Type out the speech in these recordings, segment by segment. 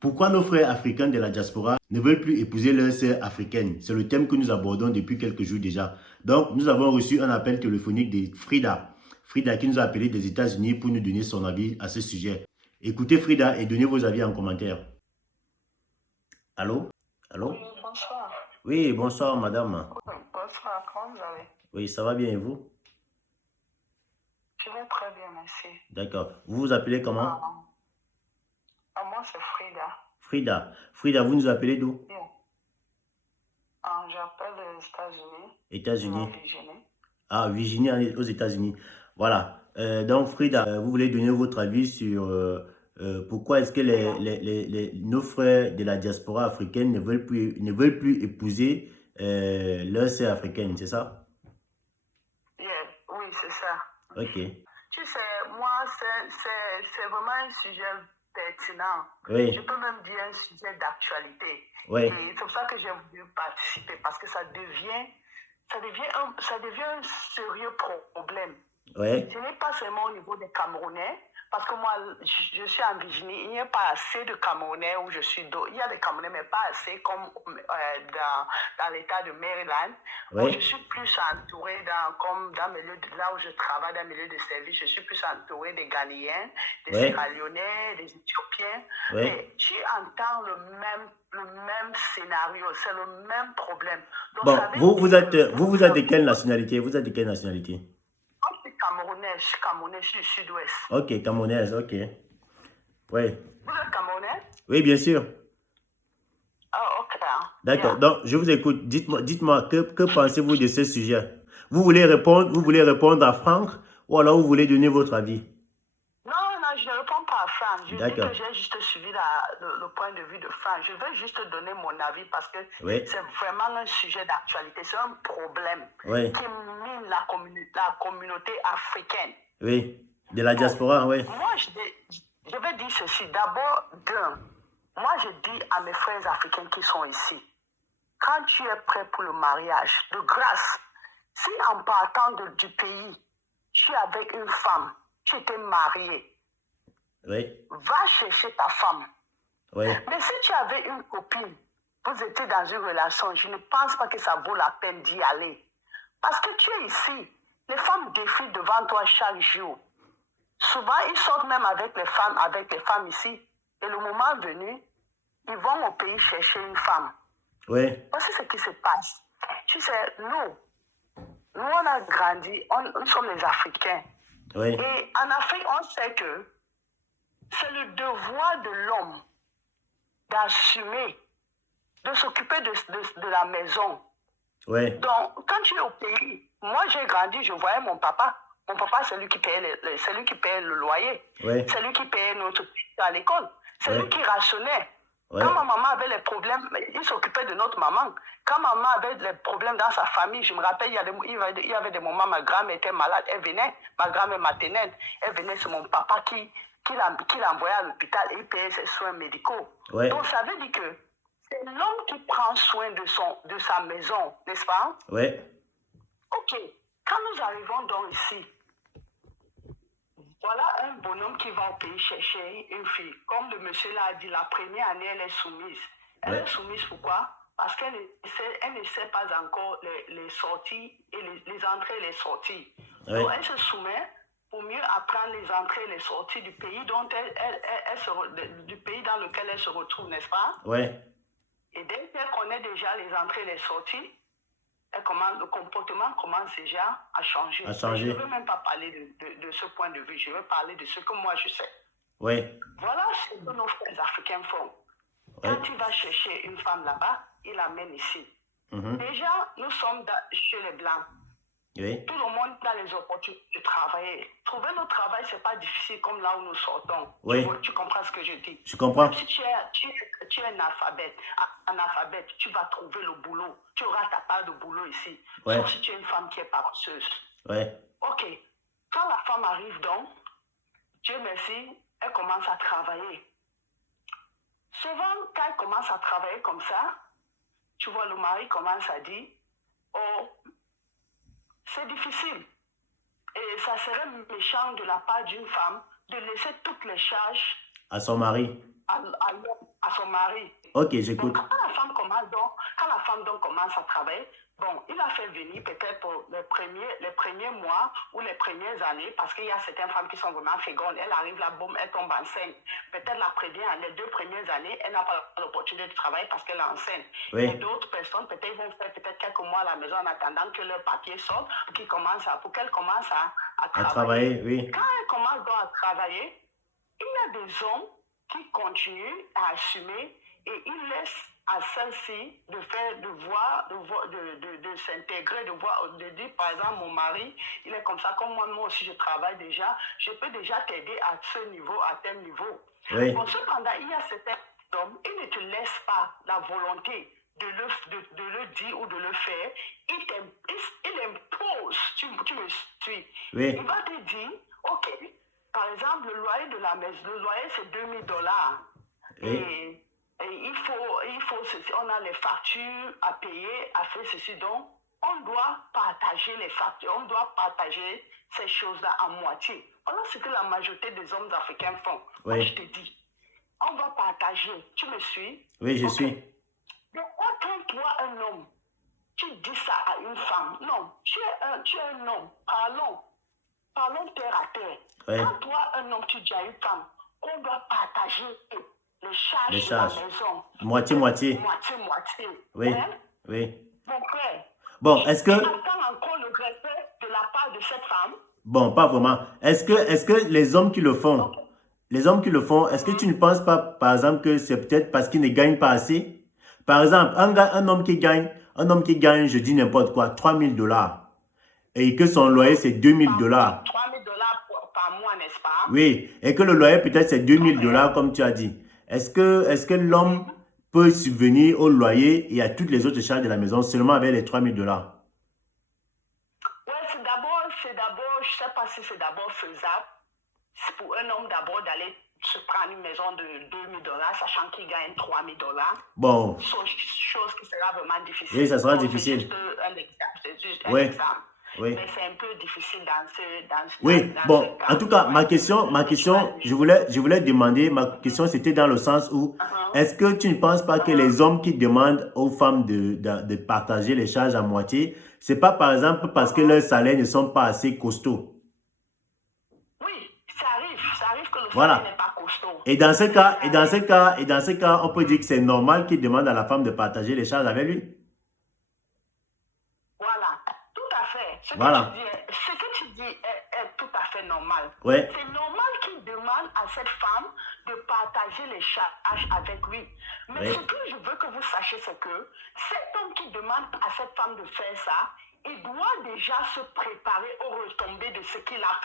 Pourquoi nos frères africains de la diaspora ne veulent plus épouser leurs sœurs africaines? C'est le thème que nous abordons depuis quelques jours déjà. Donc, nous avons reçu un appel téléphonique de Frida. Frida qui nous a appelé des États-Unis pour nous donner son avis à ce sujet. Écoutez Frida et donnez vos avis en commentaire. Allô? Allô? Oui, bonsoir. Oui, bonsoir madame. Oui, bonsoir, comment vous allez? Oui, ça va bien et vous? Je vais très bien, merci. D'accord. Vous vous appelez comment? Moi, c'est Frida. Frida. Frida, vous nous appelez d'où? Bien. J'appelle les États-Unis. États-Unis. De la Virginie. Ah, Virginie aux États-Unis. Voilà. Donc, Frida, vous voulez donner votre avis sur pourquoi est-ce que nos frères de la diaspora africaine ne veulent plus épouser leurs sœurs africaines, c'est ça? Yeah, oui, c'est ça. Ok. Tu sais, moi, c'est vraiment un sujet pertinent. Oui. Je peux même dire un sujet d'actualité. Oui. Et c'est pour ça que j'ai voulu participer, parce que ça devient un sérieux problème. Oui. Ce n'est pas seulement au niveau des Camerounais, parce que moi, je suis en Virginie, il n'y a pas assez de Camerounais où je suis. Il y a des Camerounais, mais pas assez comme dans l'État de Maryland. Oui. Où je suis plus entourée comme dans le milieu là où je travaille, dans le milieu de service, je suis plus entourée des Ghanéens, des Sierra-Léonais, des Éthiopiens. Oui. Et tu entends le même scénario, c'est le même problème. Donc, bon, vous êtes de quelle nationalité? Vous êtes de quelle nationalité? Je suis camerounaise du sud-ouest. Ok, camerounaise, ok. Oui. Vous êtes camerounais? Oui, bien sûr. Ah, ok. D'accord, donc je vous écoute. Dites-moi, que pensez-vous de ce sujet? Vous voulez répondre à Franck ou alors vous voulez donner votre avis? Non, je ne réponds pas à Franck. Je dis que j'ai juste suivi le point de vue de Franck. Je vais juste donner mon avis parce que c'est vraiment un sujet d'actualité. C'est un problème qui mine la communauté africaine. Oui, de la diaspora, oui. Moi, je vais dire ceci. D'abord, moi, je dis à mes frères africains qui sont ici, quand tu es prêt pour le mariage, de grâce, si en partant du pays, tu es avec une femme, tu étais marié, va chercher ta femme. Mais si tu avais une copine, vous étiez dans une relation, je ne pense pas que ça vaut la peine d'y aller. Parce que tu es ici, les femmes défilent devant toi chaque jour. Souvent, ils sortent même avec les femmes ici. Et le moment venu, ils vont au pays chercher une femme. Voici ce qui se passe. Tu sais, nous on a grandi, nous sommes les Africains. Et en Afrique, on sait que c'est le devoir de l'homme d'assumer, de s'occuper de la maison. Donc, quand tu es au pays, moi j'ai grandi, je voyais mon papa. Mon papa, c'est lui qui payait le loyer. C'est lui qui payait notre à l'école. C'est lui qui rationnait. Quand ma maman avait les problèmes, il s'occupait de notre maman. Quand maman avait des problèmes dans sa famille, je me rappelle, il y avait des moments, ma grand-mère était malade, elle venait, ma grand-mère maternelle, elle venait, c'est mon papa qui l'envoyait à l'hôpital et il payait ses soins médicaux. Donc ça veut dire que c'est l'homme qui prend soin de sa maison, n'est-ce pas? Ok, quand nous arrivons donc ici, voilà un bonhomme qui va au pays chercher une fille. Comme le monsieur l'a dit, la première année, elle est soumise. Elle est soumise pourquoi? Parce qu'elle ne sait pas encore les sorties, et les entrées et les sorties. Donc elle se soumet pour mieux apprendre les entrées et les sorties du pays, du pays dans lequel elle se retrouve, n'est-ce pas? Et dès qu'elle connaît déjà les entrées et les sorties, le comportement commence déjà à changer. Je ne veux même pas parler de ce point de vue, je veux parler de ce que moi je sais. Voilà ce que nos frères africains font. Quand tu vas chercher une femme là-bas, ils l'amènent ici. Déjà, nous sommes chez les Blancs. Tout le monde a les opportunités de travailler. Trouver le travail, ce n'est pas difficile comme là où nous sortons. Tu comprends ce que je dis? Je comprends. Même si tu es analphabète, tu vas trouver le boulot. Tu auras ta part de boulot ici. Sauf si tu es une femme qui est paresseuse. Ok. Quand la femme arrive donc, Dieu merci, elle commence à travailler. Souvent, quand elle commence à travailler comme ça, tu vois, le mari commence à dire, oh, c'est difficile. Et ça serait méchant de la part d'une femme de laisser toutes les charges à son mari. À l'homme. à son mari. Ok, Donc, j'écoute. quand la femme donc commence à travailler, bon, il a fait venir peut-être pour les premiers mois ou les premières années, parce qu'il y a certaines femmes qui sont vraiment fécondes. Elle arrive là, boum, elle tombe enceinte. Peut-être les 2 premières années, elle n'a pas l'opportunité de travailler parce qu'elle est enceinte. Oui. Et d'autres personnes, peut-être, vont faire peut-être quelques mois à la maison en attendant que leur papier sorte pour qu'elle commence à travailler. À travailler, oui. Quand elle commence donc à travailler, il y a des hommes qui continuent à assumer et ils laissent à celle-ci de s'intégrer, de dire par exemple mon mari, il est comme ça, comme moi aussi je travaille déjà, je peux déjà t'aider à ce niveau, à tel niveau. Oui. Bon, cependant, il y a certains hommes, ils ne te laissent pas la volonté de le dire ou de le faire, il impose, tu me suis. Oui. Il va te dire, ok, par exemple, le loyer de la maison, le loyer c'est $2000. Oui. Et il faut ceci, on a les factures à payer, à faire ceci. Donc, on doit partager les factures, on doit partager ces choses-là à moitié. Voilà ce que la majorité des hommes africains font. Oui. Moi, je te dis, on va partager. Tu me suis? Oui, je suis. Donc, quand toi, un homme, tu dis ça à une femme, non, tu es un homme, parlons terre à terre. Oui. Quand toi, un homme, tu dis à une femme, on doit partager les charges Les de charges. la maison. Moitié-moitié. Moitié. Oui. Hein? Oui. Mon frère. Bon, est-ce que... Tu attends encore le respect de la part de cette femme? Bon, pas vraiment. Est-ce que les hommes qui le font, est-ce que tu ne penses pas, par exemple, que c'est peut-être parce qu'ils ne gagnent pas assez? Par exemple, un homme qui gagne, je dis n'importe quoi, $3000 et que son loyer c'est $2000. $3000 par mois, n'est-ce pas? Oui, et que le loyer peut-être c'est $2000 comme tu as dit. Est-ce que l'homme peut subvenir au loyer et à toutes les autres charges de la maison seulement avec les $3000? Oui, c'est d'abord, je ne sais pas si c'est d'abord faisable. C'est pour un homme d'abord d'aller se prendre une maison de $2000, sachant qu'il gagne $3000. Bon. Chose qui sera vraiment difficile. Oui, ça sera difficile. C'est juste un Oui. exemple. Oui. Mais c'est un peu difficile dans ce Oui, bon, en tout cas, ma question, je voulais demander, ma question c'était dans le sens où, est-ce que tu ne penses pas que les hommes qui demandent aux femmes de partager les charges à moitié, c'est pas par exemple parce que leurs salaires ne sont pas assez costauds? Oui, ça arrive que le Voilà. salaire n'est pas costaud. Et dans ce cas, on peut dire que c'est normal qu'il demande à la femme de partager les charges avec lui. Voilà, tout à fait. Ce que tu dis est tout à fait normal. Ouais. C'est normal qu'il demande à cette femme de partager les charges avec lui. Mais ce que je veux que vous sachiez, c'est que cet homme qui demande à cette femme de faire ça, il doit déjà se préparer aux retombées de ce qu'il a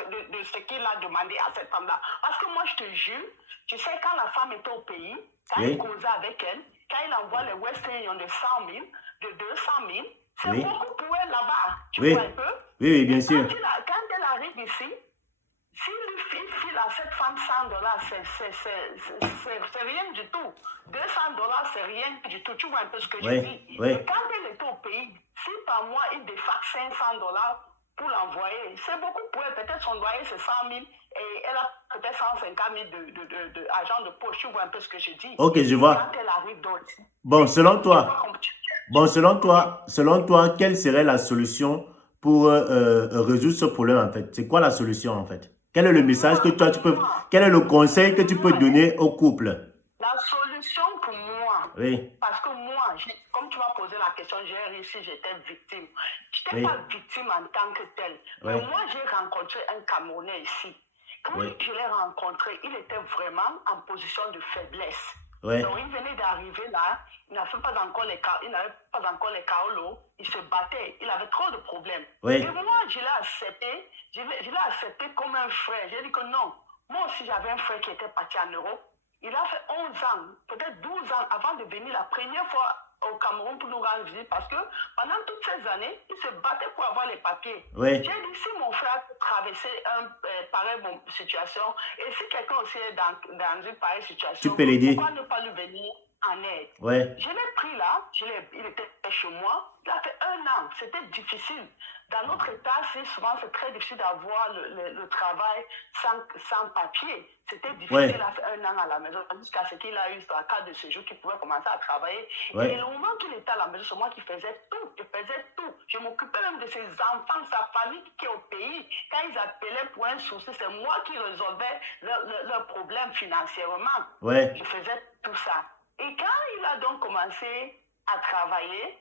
demandé à cette femme-là. Parce que moi, je te jure, tu sais, quand la femme était au pays, quand il causait avec elle, quand il envoie les Western Union de 100 000, de 200 000, c'est beaucoup pour elle là-bas. Tu vois un peu? Oui, bien sûr. Quand elle arrive ici, s'il lui file à cette femme $100, c'est rien du tout. $200, c'est rien du tout. Tu vois un peu ce que je dis? Oui. Et quand elle était au pays, si par mois il défaque $500 pour l'envoyer, c'est beaucoup pour elle. Peut-être son loyer c'est 100 000 et elle a peut-être 150 000 d'argent de poche. Tu vois un peu ce que je dis? Ok, je vois. Quand elle arrive d'autres. Bon, selon toi, quelle serait la solution pour résoudre ce problème en fait? C'est quoi la solution en fait? Quel est le message que toi tu peux, quel est le conseil que tu peux donner au couple? La solution pour moi, parce que moi, comme tu m'as posé la question, j'ai réussi, j'étais victime. Je n'étais pas victime en tant que telle. Mais moi, j'ai rencontré un Camerounais ici. Quand je l'ai rencontré, il était vraiment en position de faiblesse. Donc, il venait d'arriver là, il n'avait pas encore les kaolos, il se battait, il avait trop de problèmes. Et moi, je l'ai accepté comme un frère. J'ai dit que non, moi aussi j'avais un frère qui était parti en Europe. Il a fait 11 ans, peut-être 12 ans avant de venir la première fois au Cameroun pour nous rendre visite parce que pendant toutes ces années, il se battait pour avoir les papiers. J'ai dit, si mon frère traversait pareille situation et si quelqu'un aussi est dans une pareille situation, tu peux l'aider. Pourquoi ne pas lui venir en aide? Je l'ai pris là, il était chez moi, il a fait 1 an, c'était difficile. Dans dans notre état, souvent c'est très difficile d'avoir le travail sans papier. C'était difficile, Ouais. il a fait 1 an à la maison, jusqu'à ce qu'il a eu sa carte de séjour, qu'il pouvait commencer à travailler. Ouais. Et le moment qu'il était à la maison, c'est moi qui faisais tout. Je m'occupais même de ses enfants, sa famille qui est au pays. Quand ils appelaient pour un souci, c'est moi qui résolvais leurs problèmes financièrement. Ouais. Je faisais tout ça. Et quand il a donc commencé à travailler,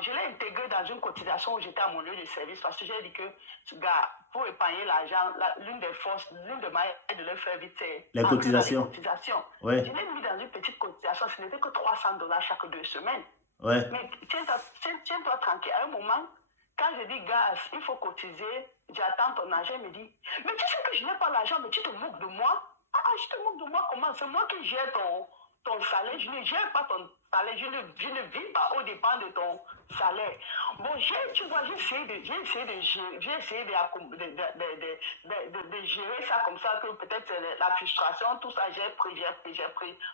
je l'ai intégré dans une cotisation où j'étais à mon lieu de service parce que j'ai dit que, gars, pour épargner l'argent, l'une des manières de le faire vite, c'est Les cotisations. Ouais. Je l'ai mis dans une petite cotisation, ce n'était que $300 chaque 2 semaines. Ouais. Mais tiens-toi tranquille. À un moment, quand je dis, gars, il faut cotiser, j'attends ton argent, il me dit, mais tu sais que je n'ai pas l'argent, mais tu te moques de moi? Ah, je te moque de moi comment? C'est moi qui gère ton salaire, je ne gère pas ton salaire, je ne vis pas au dépend de ton salaire. Bon, tu vois, j'ai essayé de gérer ça comme ça, que peut-être la frustration, tout ça, j'ai pris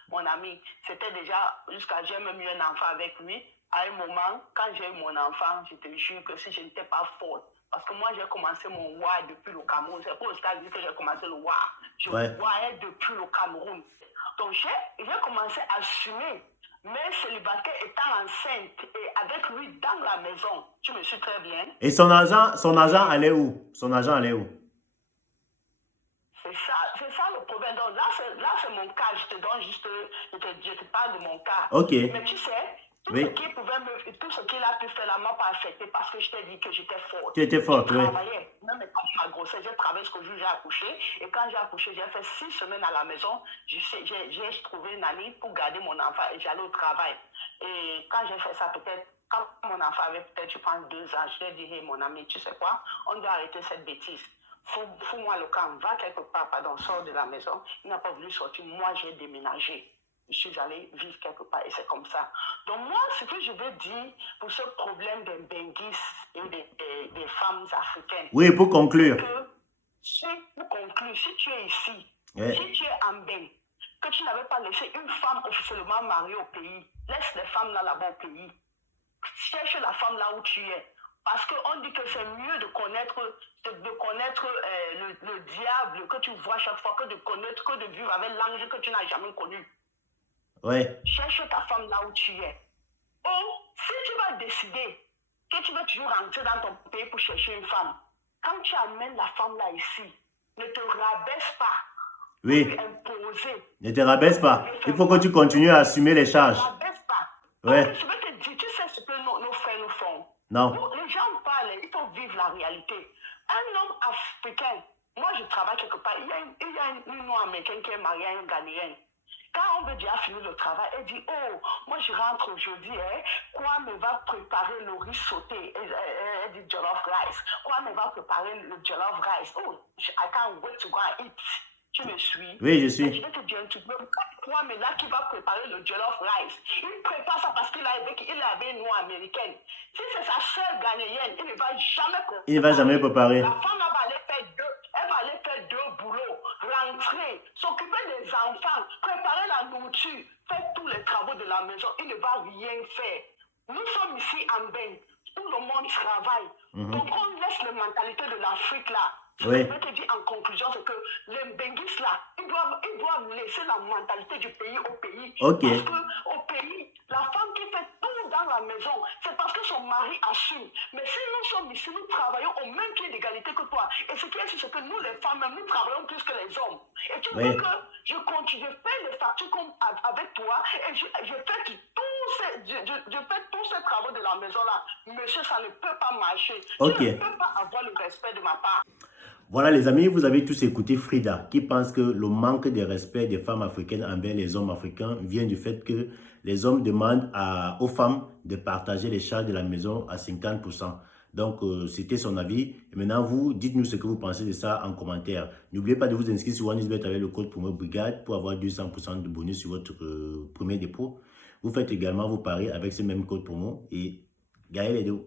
mon ami. C'était déjà, jusqu'à j'ai même eu un enfant avec lui. À un moment, quand j'ai eu mon enfant, je te jure que si je n'étais pas forte, parce que moi, j'ai commencé mon WA depuis le Cameroun. C'est pas aux États-Unis que j'ai commencé le WA. Je WAais depuis le Cameroun. Donc, j'ai commencé à assumer, mais célibataire étant enceinte et avec lui dans la maison. Tu me suis très bien. Et son argent allait où? Son argent allait où? C'est ça le problème. Donc là, c'est mon cas. Je te donne juste, je te parle de mon cas. Ok. Mais tu sais, tout oui. ce qu'il a pu faire là m'a pas affecté parce que je t'ai dit que j'étais forte. Tu étais forte, oui. Je travaillais. Même quand ma grossesse, j'ai travaillé jusqu'au jour où j'ai accouché. Et quand j'ai accouché, j'ai fait 6 semaines à la maison. J'ai trouvé une année pour garder mon enfant et j'allais au travail. Et quand j'ai fait ça, peut-être, quand mon enfant avait peut-être, je pense, 2 ans, je lui ai dit, hey, mon ami, tu sais quoi, on doit arrêter cette bêtise. Fous-moi le camp, va quelque part, pardon, sors de la maison. Il n'a pas voulu sortir. Moi, j'ai déménagé. Je suis allée vivre quelque part et c'est comme ça. Donc moi, ce que je veux dire pour ce problème des benguis et des femmes africaines. Oui, pour conclure. Si tu es ici, si tu es en Bénin, que tu n'avais pas laissé une femme officiellement mariée au pays, laisse les femmes là-bas au pays. Cherche la femme là où tu es. Parce qu'on dit que c'est mieux de connaître le diable que tu vois chaque fois que de vivre avec l'ange que tu n'as jamais connu. Ouais. Cherche ta femme là où tu es. Ou si tu vas décider que tu veux toujours rentrer dans ton pays pour chercher une femme, quand tu amènes la femme là ici, ne te rabaisse pas. Oui. Imposer. Ne te rabaisse pas. Il faut que tu continues à assumer les charges. Ne te rabaisse pas. Ouais. Parce que je veux te dire, tu sais ce que nos frères nous font. Non. Les gens parlent, il faut vivre la réalité. Un homme africain, moi je travaille quelque part, il y a une noire américaine qui est mariée à un Ghanéen. Quand on veut déjà finir le travail, elle dit, oh, moi je rentre aujourd'hui, Kwame va préparer le riz sauté. Elle dit jollof rice. Kwame va préparer le jollof rice. Oh, I can't wait to go and eat. Tu me suis? Oui, je suis. Je vais te dire un truc. Kwame là qui va préparer le jollof rice, il prépare ça parce qu'il avait une noix américaine. Si c'est sa sœur ghanéenne, il ne va jamais préparer. Il ne va jamais préparer. La femme va aller faire deux boulots, rentrer, s'occuper des enfants, préparer la nourriture, faire tous les travaux de la maison. Il ne va rien faire. Nous sommes ici en Bénin. Tout le monde travaille. Donc on laisse la mentalité de l'Afrique là. Ce que je veux te dire en conclusion, c'est que les Benguis là, ils doivent laisser la mentalité du pays au pays. Okay. Parce qu'au pays, la femme qui fait tout dans la maison, c'est parce que son mari assume. Mais si nous sommes ici, nous travaillons au même pied d'égalité que toi. Et ce qui est, c'est que nous, les femmes, nous travaillons plus que les hommes. Et tu veux que je fais les factures avec toi et je fais tous ces travaux de la maison là. Monsieur, ça ne peut pas marcher. Tu ne peux pas avoir le respect de ma part. Voilà les amis, vous avez tous écouté Frida qui pense que le manque de respect des femmes africaines envers les hommes africains vient du fait que les hommes demandent aux femmes de partager les charges de la maison à 50%. Donc c'était son avis. Et maintenant vous, dites-nous ce que vous pensez de ça en commentaire. N'oubliez pas de vous inscrire sur OneXBet avec le code promo Brigade pour avoir 200% de bonus sur votre premier dépôt. Vous faites également vos paris avec ce même code promo et gagnez les deux.